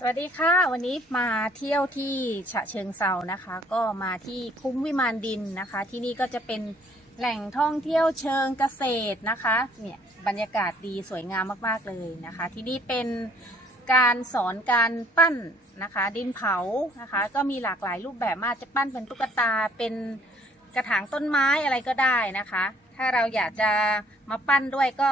สวัสดีค่ะ วันนี้มาเที่ยวที่ฉะเชิงเซานะคะ ก็มาที่คุ้มวิมานดินนะคะ ที่นี่ก็จะเป็นแหล่งท่องเที่ยวเชิงเกษตรนะคะเนี่ยบรรยากาศดีสวยงามมากๆเลยนะคะ ที่นี่เป็นการสอนการปั้นนะคะ ดินเผานะคะ ก็มีหลากหลายรูปแบบมากจะปั้นเป็นตุ๊กตาเป็นกระถางต้นไม้อะไรก็ได้นะคะ ถ้าเราอยากจะมาปั้นด้วยก็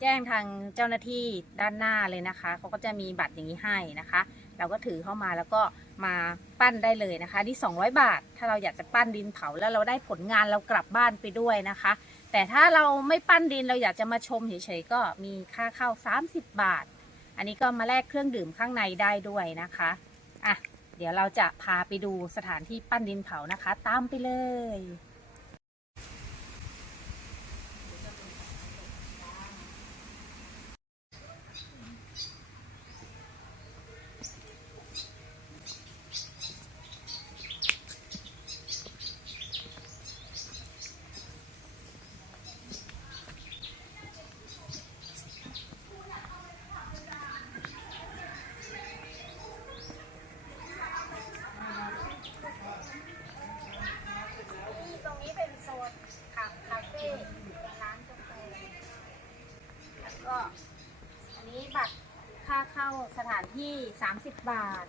แจ้งทางเจ้าหน้าที่ด้านหน้าเลยนะคะเขาก็จะมีบัตรอย่างนี้ให้นะคะ เราก็ถือเข้ามาแล้วก็มาปั้นได้เลยนะคะที่ 200 บาท ถ้าเราอยากจะปั้นดินเผาแล้วเราได้ผลงานเรากลับบ้านไปด้วยนะคะ แต่ถ้าเราไม่ปั้นดินเราอยากจะมาชมเฉยๆก็มีค่าเข้า 30 บาท อันนี้ก็มาแลกเครื่องดื่มข้างในได้ด้วยนะคะอะเดี๋ยวเราจะพาไปดูสถานที่ปั้นดินเผานะคะ ตามไปเลย ตรงนี้เป็นโซนคาคาเฟ่เป็นร้านกาแฟแล้วก็ อันนี้บัตรค่าเข้าสถานที่ 30 บาท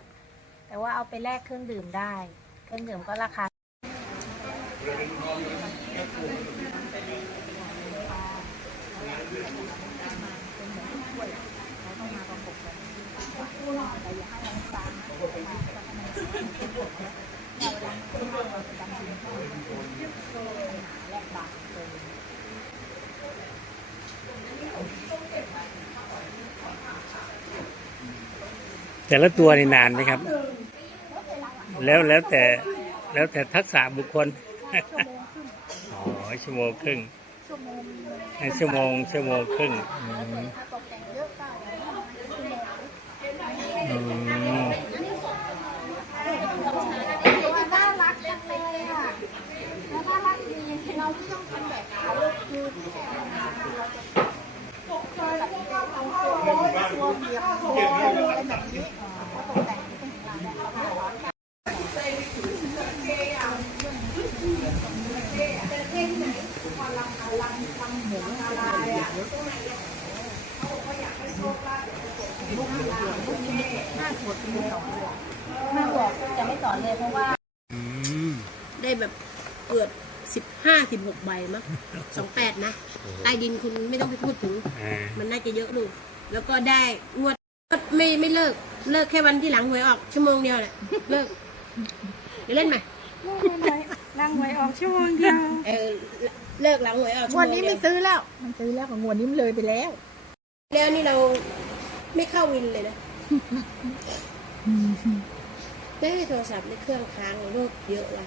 แต่ว่าเอาไปแลกเครื่องดื่มได้ เครื่องดื่มก็ราคา แต่ละตัวนี่นานไหมครับ แล้วแล้วแต่แล้วแต่ทักษะบุคคลอ๋อชั่วโมงครึ่งชั่วโมงชั่วโมงครึ่งม น่ารักจังเลยอะแล้วน่ารักดีเราไม่ต้องทำแบบเขาคือ ตัวเบียบตัวอะไรแบบนี้ตกแต่งเป็นร้านแบบห้าขวดมีสองขวดถ้าบอกจะไม่สอนเลยเพราะว่าอืมได้แบบเกือบสิบห้าสิบหกใบมั้งสองแปดนะ ใต้ดินคุณไม่ต้องไปพูดถึงอ่ามันน่าจะเยอะลูก แล้วก็ได้งวดไม่ไม่เลิกเลิกแค่วันที่หลังหวยออกชั่วโมงเดียวแหละเลิกเดี๋ยวเล่นใหม่นั่งไว้ออกชั่วโมงเดียวเออเลิกหลังหวยออกชั่ววันโมงนี้เดีไม่ยวซื้อแล้ว มันซื้อแล้วของวันนี้มันเลยไปแล้ว แล้วนี่เราไม่เข้าวินเลยนะได้โทรศัพท์ในเครื่องค้างเลยลูกเยอะว่ะ